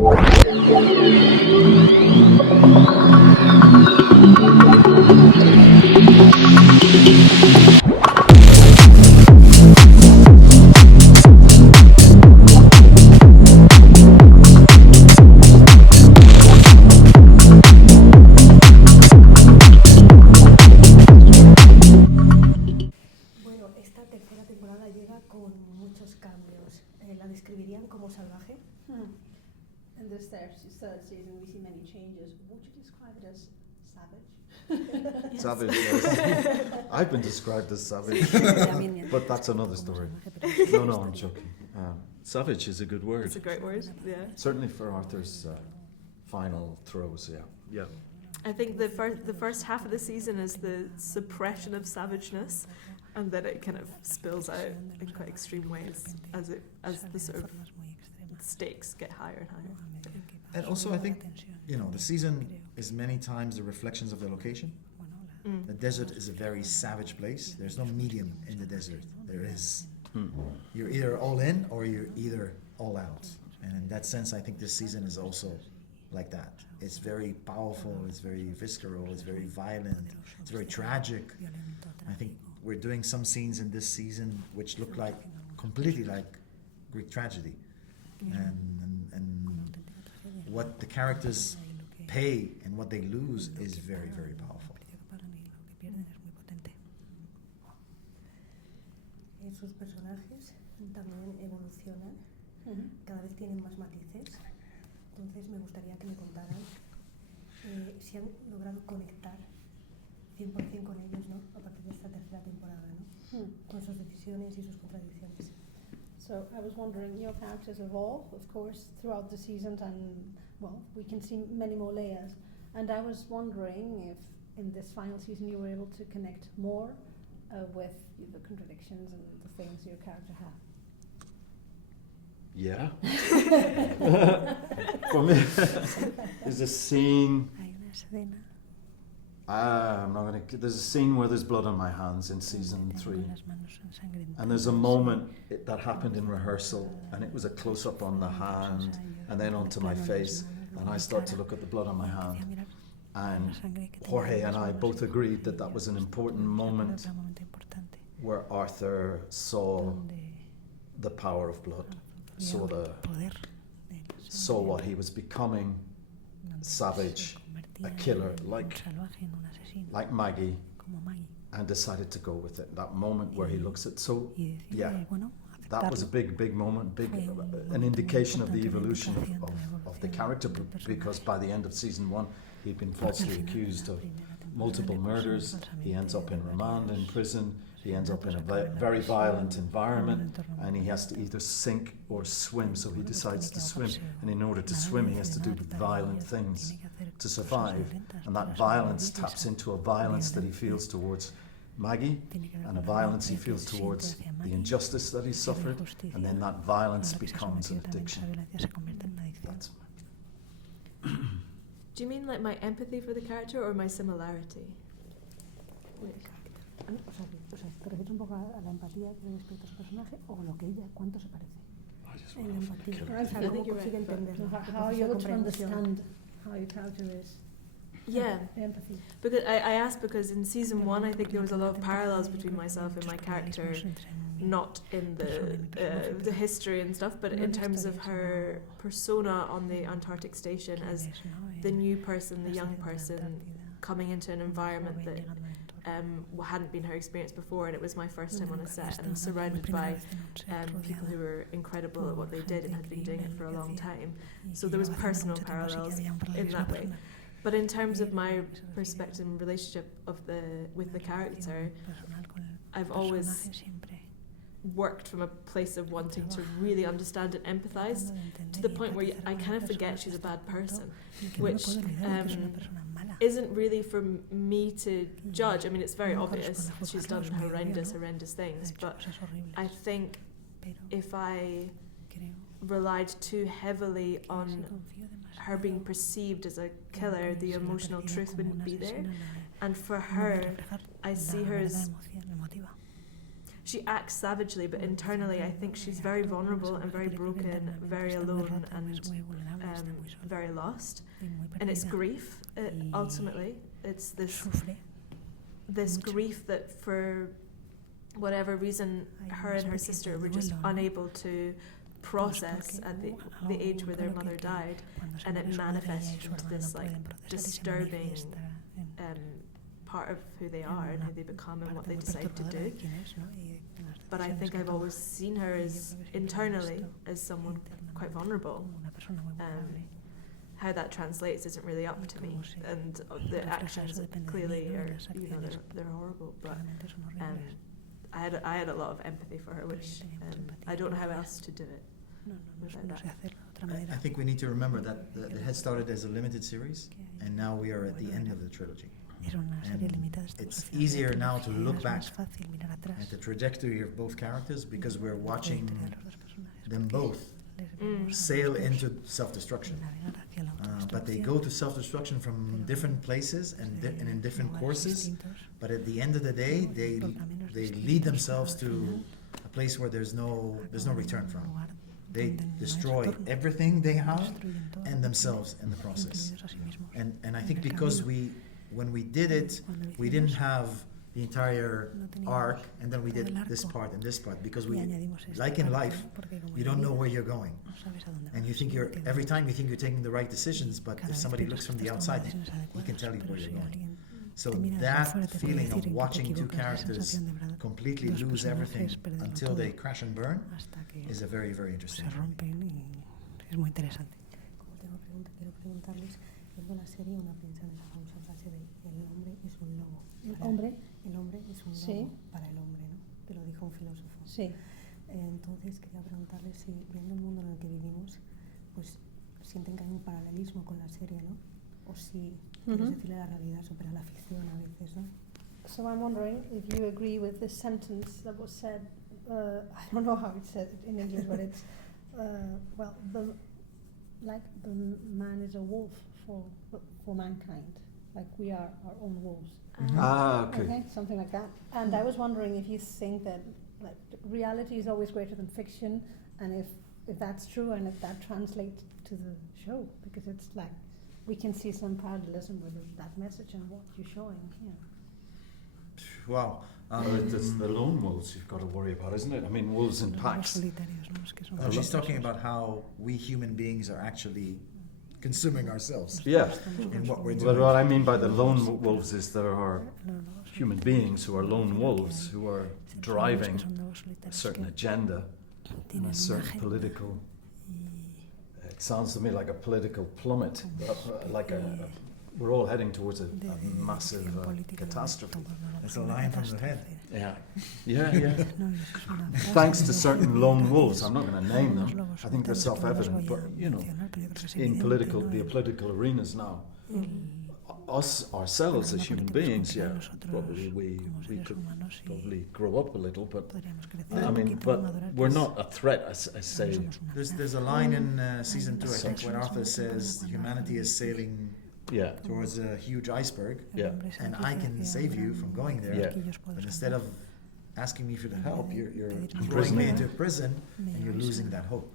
In this third season, we see many changes. Would you describe it as savage? Yes. Savage, yes. I've been described as savage, but that's another story. No, I'm joking. Savage is a good word. It's a great word, yeah. Certainly for Arthur's final throws, yeah. I think the first half of the season is the suppression of savageness, and then it kind of spills out in quite extreme ways as the sort of stakes get higher and higher. And also I think, the season is many times the reflections of the location. The desert is a very savage place. There's no medium in the desert. There is, you're either all in or you're either all out. And in that sense, I think this season is also like that. It's very powerful, it's very visceral, it's very violent, it's very tragic. I think we're doing some scenes in this season which look like completely like Greek tragedy. And what the characters pay and what they lose is very, very powerful. Sus personajes también evolucionan, cada vez tienen más matices. Entonces me gustaría que me contaran si han logrado conectar 100% con ellos, ¿no? A partir de esta tercera temporada, ¿no? Con sus decisiones y sus contradicciones. So I was wondering, your characters evolve, of course, throughout the seasons, and well, we can see many more layers. And I was wondering if in this final season you were able to connect more with the contradictions and the things your character have. Yeah. For me, there's a scene. There's a scene where there's blood on my hands in season 3, and there's a moment that happened in rehearsal, and it was a close-up on the hand, and then onto my face, and I start to look at the blood on my hand, and Jorge and I both agreed that that was an important moment where Arthur saw the power of blood, saw what he was becoming, savage, a killer like Maggie, and decided to go with it. That moment where he looks at, that was a big moment, an indication of the evolution of the character, because by the end of season 1 he'd been falsely accused of multiple murders. He ends up in remand in prison. He ends up in a very violent environment, and he has to either sink or swim, so he decides to swim. And in order to swim, he has to do violent things to survive. And that violence taps into a violence that he feels towards Maggie, and a violence he feels towards the injustice that he suffered, and then that violence becomes an addiction. That's Do you mean like my empathy for the character or my similarity? O sea, ¿te refieres un poco a la empatía que respecto a su personaje o lo que ella, cuánto se parece? En la empatía. ¿Cómo consigue entenderlo? How you able to understand how your character is. Yeah. Empathy. Because I asked because in season 1 I think there was a lot of parallels between myself and my character, not in the history and stuff, but in terms of her persona on the Antarctic station as the new person, the young person coming into an environment that hadn't been her experience before, and it was my first time on a set and surrounded by people who were incredible at what they did and had been doing it for a long time. So there was personal parallels in that way. But in terms of my perspective and relationship with the character, I've always worked from a place of wanting to really understand and empathise, to the point where I kind of forget she's a bad person, which isn't really for me to judge. I mean, it's very obvious she's done horrendous things, but I think if I relied too heavily on her being perceived as a killer, the emotional truth wouldn't be there. And for her, I see her as she acts savagely, but internally I think she's very vulnerable and very broken, very alone and very lost. And it's grief, ultimately. It's this grief that for whatever reason her and her sister were just unable to process at the age where their mother died, and it manifested into this like disturbing part of who they are and who they become and what they decide to do. But I think I've always seen her as internally as someone quite vulnerable. How that translates isn't really up to me, and the actions clearly are, they're horrible. But I had a lot of empathy for her, which I don't know how else to do it without that. I think we need to remember that the Head started as a limited series, and now we are at the end of the trilogy. And it's easier now to look back at the trajectory of both characters because we're watching them both sail into self-destruction. But they go to self-destruction from different places and in different courses. But at the end of the day, they lead themselves to a place where there's no return from. They destroy everything they have and themselves in the process. And I think because when we did it, we didn't have the entire arc, and then we did this part and this part, because we, like in life, you don't know where you're going, and you think every time you think you're taking the right decisions, but if somebody looks from the outside, he can tell you where you're going. So that feeling of watching two characters completely lose everything until they crash and burn is a very, very interesting thing. Viendo la serie, una piensa en esa famosa frase de el hombre es un lobo. El hombre es un lobo para el hombre, ¿no? Que lo dijo un filósofo. Sí. Entonces quería preguntarle si, viendo el mundo en el que vivimos, pues sienten que hay un paralelismo con la serie, ¿no? O si, quieres decirle, la realidad supera la ficción a veces, ¿no? So I'm wondering if you agree with this sentence that was said, I don't know how it's said in English, but it's, the man is a wolf for mankind, like we are our own wolves. Okay. Something like that. And I was wondering if you think that like reality is always greater than fiction, and if that's true, and if that translates to the show, because it's like we can see some parallelism with that message and what you're showing here. Wow. It's the lone wolves you've got to worry about, isn't it? I mean, wolves in packs. She's talking about how we human beings are actually consuming ourselves. Yeah. In what we're doing. But what I mean by the lone wolves is there are human beings who are lone wolves, who are driving a certain agenda and a certain political. It sounds to me like a political plummet, we're all heading towards a massive catastrophe. It's a line from the head. Yeah. Thanks to certain lone wolves, I'm not going to name them. I think they're self-evident, but in the political arenas now, us ourselves as human beings, probably we could probably grow up a little, but but we're not a threat. I say. There's a line in season 2, I think, when Arthur says humanity is sailing towards a huge iceberg, and I can save you from going there. But instead of asking me for the help, you're throwing me into prison, and you're losing that hope.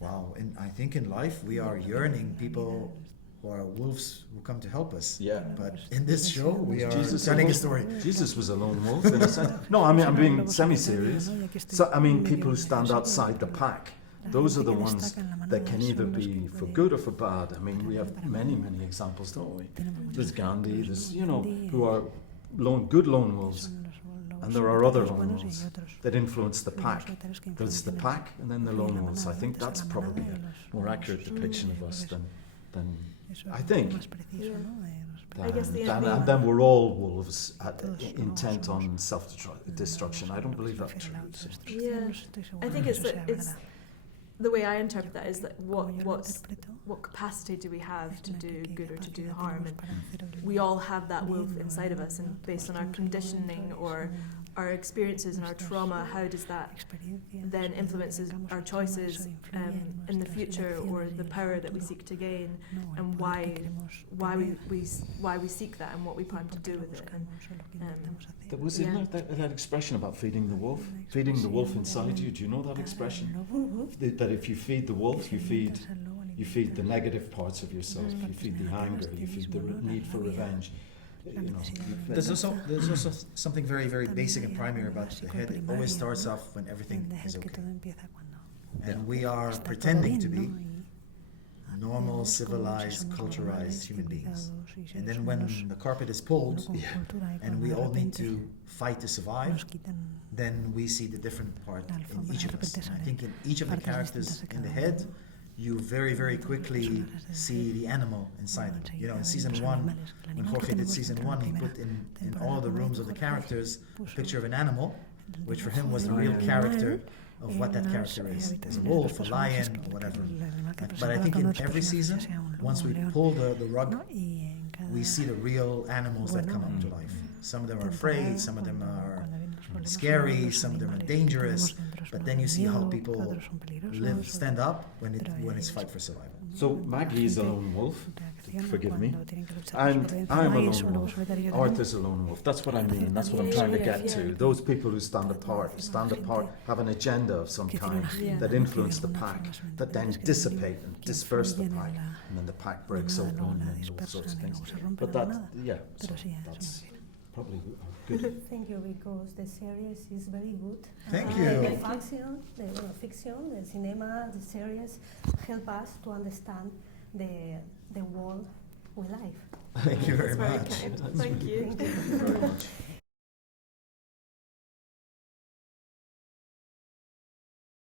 Wow, and I think in life we are yearning people who are wolves who come to help us. But in this show, we are telling a story. Jesus was a lone wolf in a sense. No, I mean, I'm being semi-serious. So, I mean, people who stand outside the pack, those are the ones that can either be for good or for bad. I mean, we have many, many examples, don't we? There's Gandhi, there's, who are good lone wolves. And there are other lone wolves that influence the pack. There's the pack and then the lone wolves. I think that's probably a more accurate depiction of us than I think. I guess and then we're all wolves intent on self-destruction. I don't believe that's true. I think it's the way I interpret that is that what capacity do we have to do good or to do harm, and we all have that wolf inside of us, and based on our conditioning or our experiences and our trauma, how does that then influences our choices in the future, or the power that we seek to gain, and why we seek that and what we plan to do with it. There was that expression about feeding the wolf inside you. Do you know that expression? That if you feed the wolf, you feed the negative parts of yourself. You feed the anger. You feed the need for revenge. You know, there's also something very, very basic and primary about the head. It always starts off when everything is okay, and we are pretending to be normal, civilized, culturalized human beings. And then when the carpet is pulled, and we all need to fight to survive, then we see the different part in each of us. And I think in each of the characters in the head, you very, very quickly see the animal inside them. You know, in season 1, when Jorge did season 1, he put in all the rooms of the characters a picture of an animal, which for him was the real character of what that character is. As a wolf, a lion, or whatever. But I think in every season, once we pull the rug, we see the real animals that come up to life. Some of them are afraid, some of them are scary, some of them are dangerous, but then you see how people stand up when it's fight for survival. So Maggie is a lone wolf, forgive me, and I'm a lone wolf. Arthur's a lone wolf. That's what I mean. That's what I'm trying to get to. Those people who stand apart, have an agenda of some kind that influence the pack, that then dissipate and disperse the pack, and then the pack breaks open and those sorts of things. But that's probably good. Thank you, because the series is very good. Thank you. The fiction, the cinema, the series help us to understand the world we live. Thank you very much. Thank you. Thank you very much.